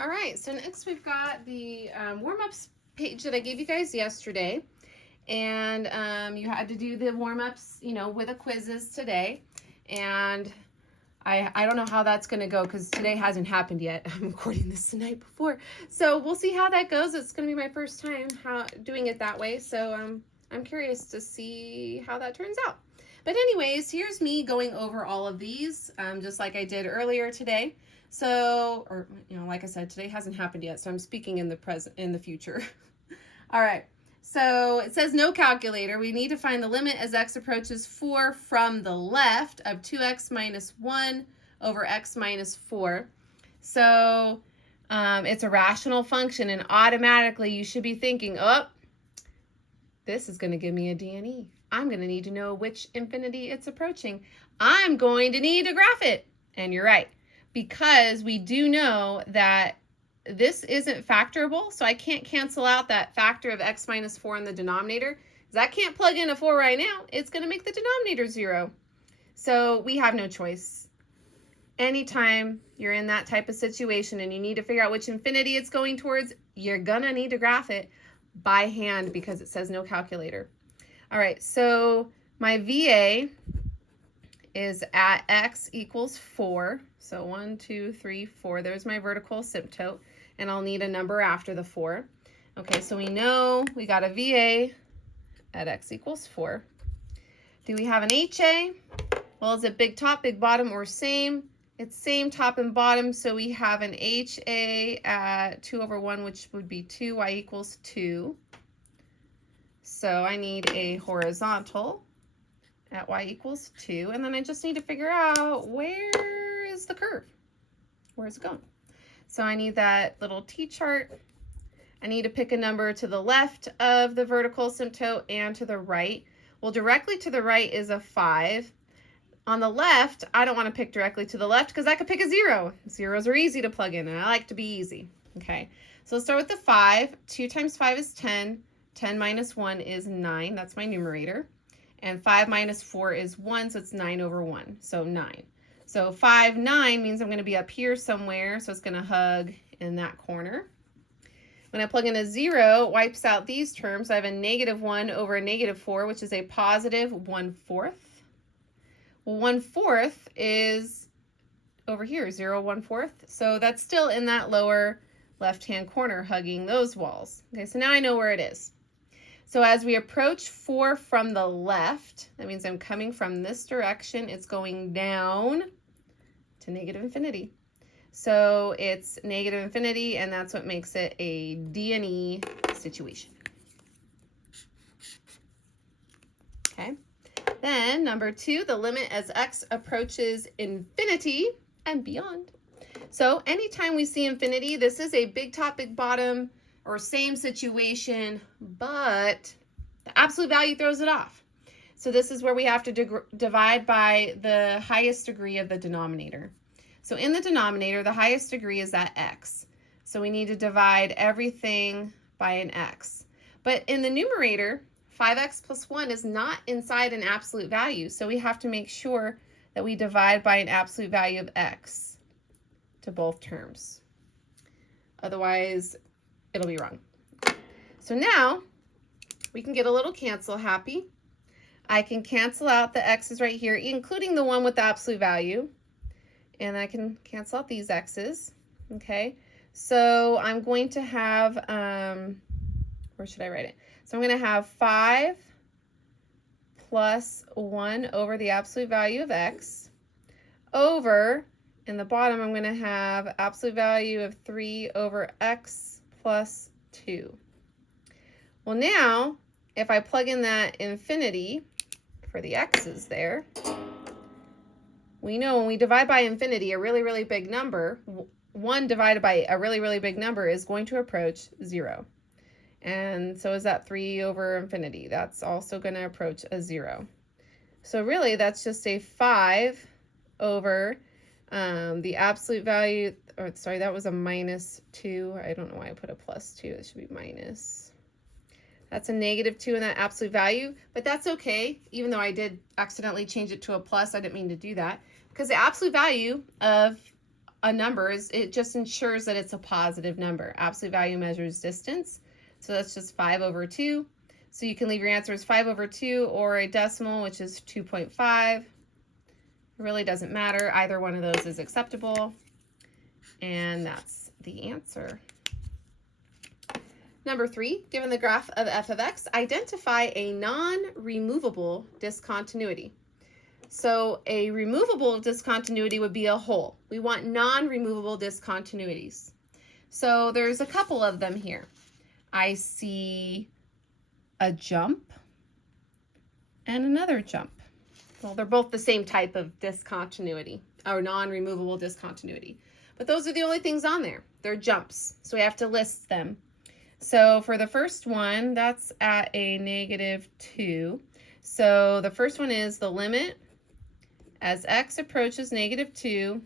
All right, so next we've got the warm-ups page that I gave you guys yesterday. And you had to do the warm-ups, with the quizzes today. And I don't know how that's going to go because today hasn't happened yet. I'm recording this the night before. So we'll see how that goes. It's going to be my first time doing it that way. So I'm curious to see how that turns out. But anyways, here's me going over all of these, just like I did earlier today. So, or, like I said, today hasn't happened yet. So I'm speaking in the future. All right. So it says no calculator. We need to find the limit as x approaches 4 from the left of 2x minus 1 over x minus 4. So it's a rational function, and automatically you should be thinking, oh, this is going to give me a D&E. I'm going to need to know which infinity it's approaching. I'm going to need to graph it. And you're right, because we do know that this isn't factorable, so I can't cancel out that factor of x minus 4 in the denominator, because I can't plug in a 4 right now. It's going to make the denominator 0. So we have no choice. Anytime you're in that type of situation and you need to figure out which infinity it's going towards, you're going to need to graph it by hand because it says no calculator. All right, so my VA is at x equals 4. So 1, 2, 3, 4. There's my vertical asymptote, and I'll need a number after the 4. Okay, so we know we got a VA at x equals 4. Do we have an HA? Well, is it big top, big bottom, or same? It's same top and bottom, so we have an HA at 2 over 1, which would be 2, y equals 2. So I need a horizontal at y equals 2, and then I just need to figure out where is the curve? Where is it going? So I need that little t-chart. I need to pick a number to the left of the vertical asymptote and to the right. Well, directly to the right is a 5. On the left, I don't want to pick directly to the left because I could pick a 0. Zeros are easy to plug in, and I like to be easy. Okay, so let's start with the 5. 2 times 5 is 10. 10 minus 1 is 9. That's my numerator. And 5 minus 4 is 1, so it's 9 over 1, so 9. So 5, 9 means I'm going to be up here somewhere, so it's going to hug in that corner. When I plug in a 0, it wipes out these terms. I have a negative 1 over a negative 4, which is a positive 1/4. Well, 1/4 is over here, 0 1/4. So that's still in that lower left-hand corner, hugging those walls. Okay, so now I know where it is. So as we approach 4 from the left, that means I'm coming from this direction. It's going down to negative infinity. So it's negative infinity, and that's what makes it a D&E situation. Okay. Then number 2, the limit as x approaches infinity and beyond. So anytime we see infinity, this is a big top, big bottom, or same situation, but the absolute value throws it off. So this is where we have to divide by the highest degree of the denominator. So in the denominator, the highest degree is that x. So we need to divide everything by an x. But in the numerator, 5x plus 1 is not inside an absolute value. So we have to make sure that we divide by an absolute value of x to both terms. Otherwise, it'll be wrong. So now we can get a little cancel happy. I can cancel out the x's right here, including the one with the absolute value. And I can cancel out these x's. Okay, so I'm going to have, where should I write it? So I'm going to have 5 plus 1 over the absolute value of x over, in the bottom, I'm going to have absolute value of 3 over x plus 2. Well, now, if I plug in that infinity for the x's there, we know when we divide by infinity, a really, really big number, 1 divided by a really, really big number is going to approach 0. And so is that 3 over infinity. That's also going to approach a 0. So really, that's just a 5 over the absolute value, or sorry, that was a minus 2. I don't know why I put a plus 2. It should be minus. That's a negative 2 in that absolute value, but that's okay. Even though I did accidentally change it to a plus, I didn't mean to do that, because the absolute value of a number, it just ensures that it's a positive number. Absolute value measures distance. So that's just 5 over 2. So you can leave your answer as 5 over 2 or a decimal, which is 2.5. It really doesn't matter. Either one of those is acceptable. And that's the answer. Number 3, given the graph of f of x, identify a non-removable discontinuity. So a removable discontinuity would be a hole. We want non-removable discontinuities. So there's a couple of them here. I see a jump and another jump. Well, they're both the same type of discontinuity or non-removable discontinuity. But those are the only things on there. They're jumps, so we have to list them. So for the first one, that's at a -2. So the first one is the limit as x approaches -2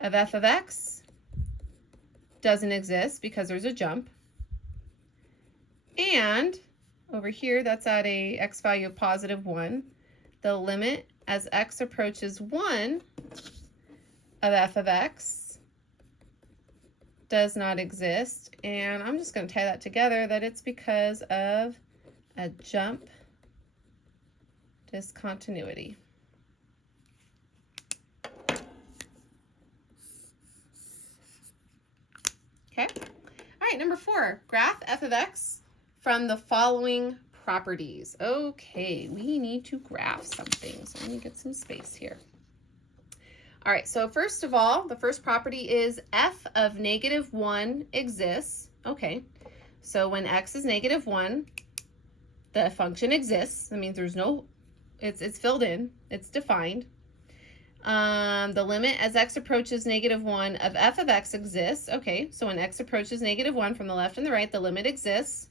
of f of x doesn't exist because there's a jump. And over here, that's at a x value of +1. The limit as x approaches 1 of f of x does not exist. And I'm just going to tie that together, that it's because of a jump discontinuity. Okay. All right, number 4, graph f of x from the following properties. Okay, we need to graph something, so let me get some space here. All right, so first of all, the first property is f of -1 exists. Okay, so when x is -1, the function exists. That means there's no, it's filled in, it's defined. The limit as x approaches -1 of f of x exists. Okay, so when x approaches -1 from the left and the right, the limit exists.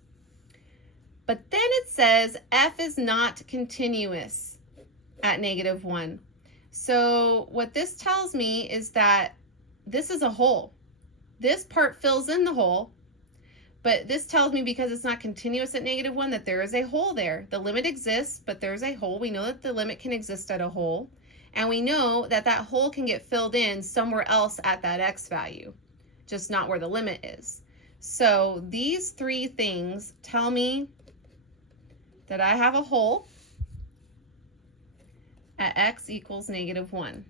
But then it says f is not continuous at -1. So what this tells me is that this is a hole. This part fills in the hole, but this tells me because it's not continuous at -1 that there is a hole there. The limit exists, but there's a hole. We know that the limit can exist at a hole. And we know that that hole can get filled in somewhere else at that x value, just not where the limit is. So these 3 things tell me that I have a hole at x equals -1.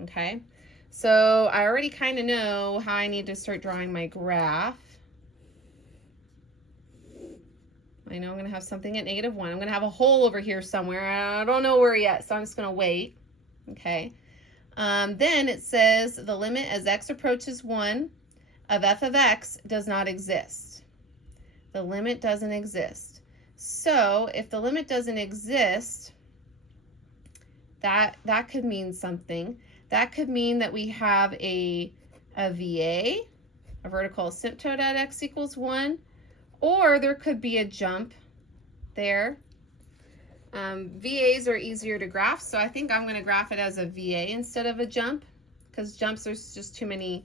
Okay, so I already kind of know how I need to start drawing my graph. I know I'm going to have something at -1. I'm going to have a hole over here somewhere. I don't know where yet, so I'm just going to wait. Okay, then it says the limit as x approaches 1 of f of x does not exist. The limit doesn't exist. So if the limit doesn't exist, that could mean something. That could mean that we have a VA, a vertical asymptote at x equals 1, or there could be a jump there. VAs are easier to graph, so I think I'm going to graph it as a VA instead of a jump, because jumps, there's just too many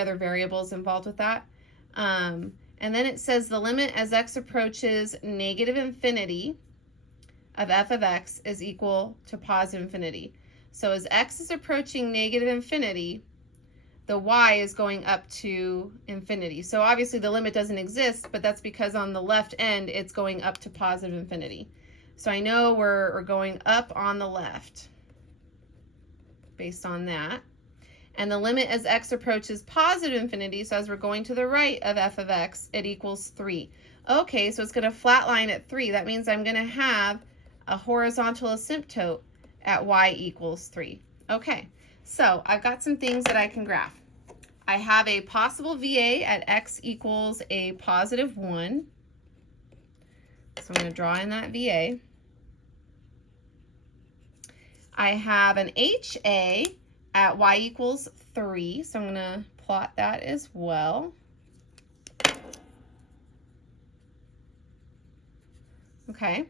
other variables involved with that. And then it says the limit as x approaches -infinity of f of x is equal to +infinity. So as x is approaching -infinity, the y is going up to infinity. So obviously the limit doesn't exist, but that's because on the left end it's going up to +infinity. So I know we're going up on the left based on that. And the limit as x approaches +infinity, so as we're going to the right of f of x, it equals 3. Okay, so it's going to flatline at 3. That means I'm going to have a horizontal asymptote at y equals 3. Okay, so I've got some things that I can graph. I have a possible VA at x equals a +1. So I'm going to draw in that VA. I have an HA at y equals 3, so I'm going to plot that as well. Okay,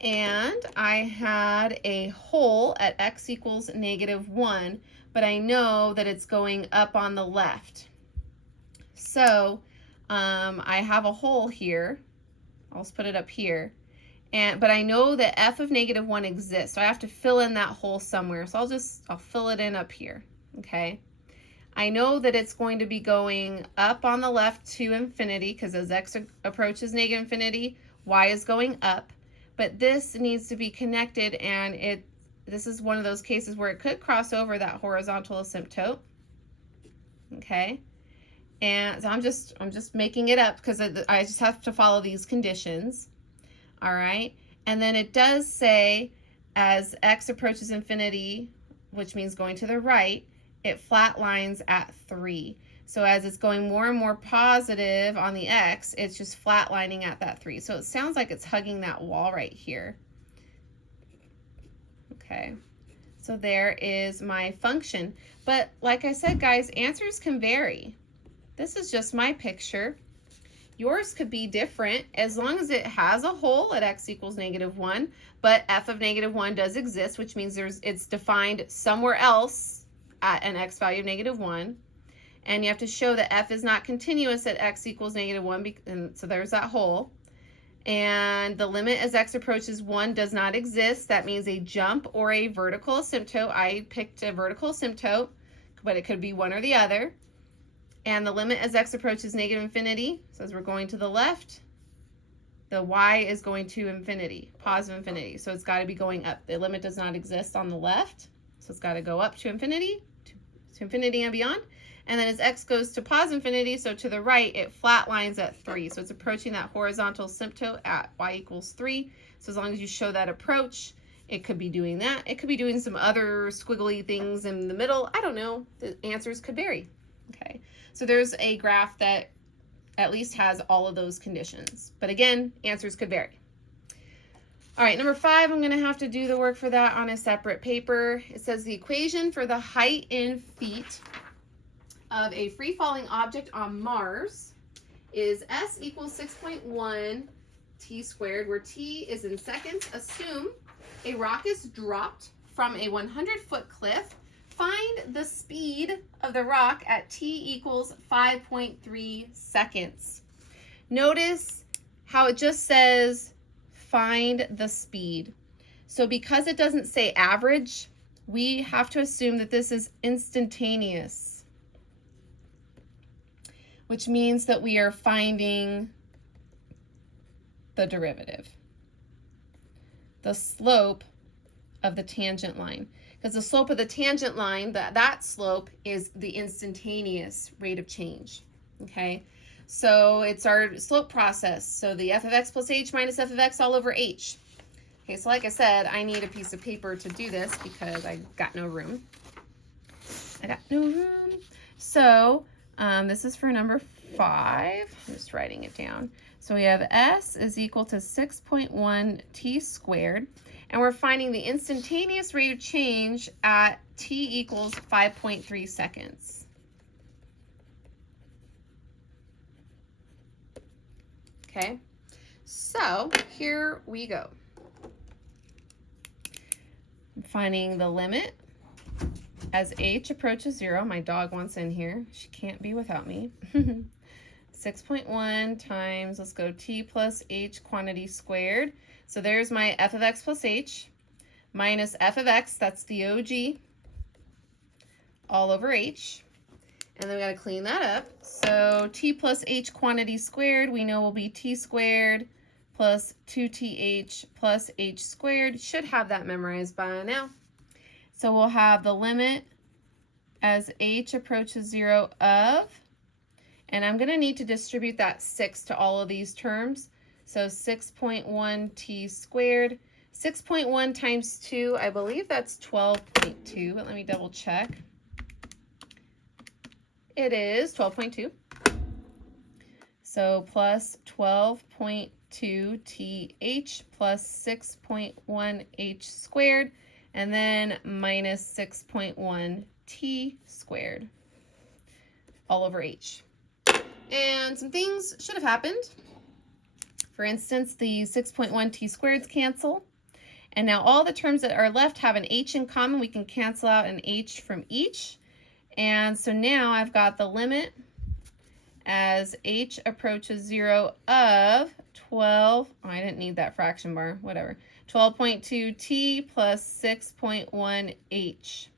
and I had a hole at x equals -1, but I know that it's going up on the left. So I have a hole here. I'll just put it up here. But I know that f of -1 exists, so I have to fill in that hole somewhere. So I'll fill it in up here. okay? I know that it's going to be going up on the left to infinity because as x approaches negative infinity, y is going up. But this needs to be connected, and this is one of those cases where it could cross over that horizontal asymptote. Okay, and so I'm just making it up because I just have to follow these conditions. All right, and then it does say as x approaches infinity, which means going to the right, it flat lines at 3. So as it's going more and more positive on the x, it's just flatlining at that 3. So it sounds like it's hugging that wall right here. Okay, so there is my function. But like I said, guys, answers can vary. This is just my picture. Yours could be different as long as it has a hole at x equals -1, but f of -1 does exist, which means it's defined somewhere else at an x value of -1. And you have to show that f is not continuous at x equals -1, and so there's that hole. And the limit as x approaches 1 does not exist. That means a jump or a vertical asymptote. I picked a vertical asymptote, but it could be one or the other. And the limit as x approaches negative infinity, so as we're going to the left, the y is going to infinity, positive infinity. So it's got to be going up. The limit does not exist on the left, so it's got to go up to infinity, to infinity and beyond. And then as x goes to positive infinity, so to the right, it flat lines at 3. So it's approaching that horizontal asymptote at y equals 3. So as long as you show that approach, it could be doing that. It could be doing some other squiggly things in the middle. I don't know. The answers could vary. Okay, so there's a graph that at least has all of those conditions. But again, answers could vary. All right, number 5, I'm going to have to do the work for that on a separate paper. It says the equation for the height in feet of a free-falling object on Mars is s equals 6.1 t squared, where t is in seconds. Assume a rock is dropped from a 100-foot cliff. Find the speed of the rock at t equals 5.3 seconds. Notice how it just says find the speed. So because it doesn't say average, we have to assume that this is instantaneous, which means that we are finding the derivative, the slope of the tangent line. Because the slope of the tangent line, that slope is the instantaneous rate of change, okay? So it's our slope process. So the f of x plus h minus f of x all over h. Okay, so like I said, I need a piece of paper to do this because I got no room. So this is for number 5. I'm just writing it down. So we have s is equal to 6.1 t squared. And we're finding the instantaneous rate of change at t equals 5.3 seconds. Okay, so here we go. I'm finding the limit as h approaches 0. My dog wants in here. She can't be without me. 6.1 times, let's go, t plus h quantity squared. So there's my f of x plus h minus f of x, that's the OG, all over h. And then we got to clean that up. So t plus h quantity squared, we know will be t squared plus 2th plus h squared. Should have that memorized by now. So we'll have the limit as h approaches 0 of, and I'm going to need to distribute that 6 to all of these terms. So 6.1 t squared, 6.1 times 2, I believe that's 12.2, but let me double check. It is 12.2. So plus 12.2 th plus 6.1 h squared, and then minus 6.1 t squared, all over h. And some things should have happened. For instance, the 6.1 t squareds cancel. And now all the terms that are left have an h in common. We can cancel out an h from each. And so now I've got the limit as h approaches 0 of 12, oh, I didn't need that fraction bar, whatever, 12.2 t plus 6.1 h.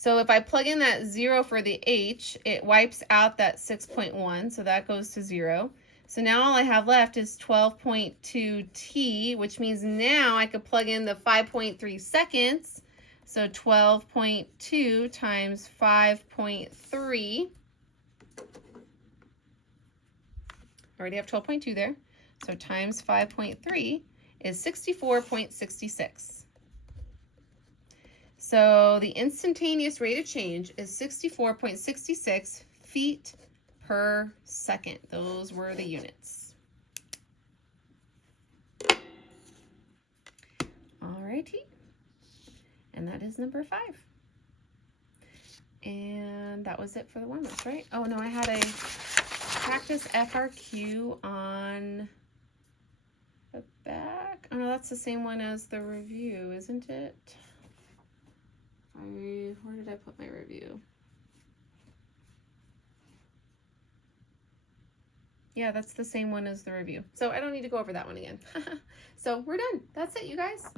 So if I plug in that 0 for the h, it wipes out that 6.1, so that goes to 0. So now all I have left is 12.2t, which means now I could plug in the 5.3 seconds. So 12.2 times 5.3. Already have 12.2 there. So times 5.3 is 64.66. So the instantaneous rate of change is 64.66 feet per second. Those were the units. Alrighty. And that is number 5. And that was it for the warm-ups, right? Oh no, I had a practice FRQ on the back. Oh no, that's the same one as the review, isn't it? Where did I put my review? Yeah, that's the same one as the review. So I don't need to go over that one again. So we're done. That's it, you guys.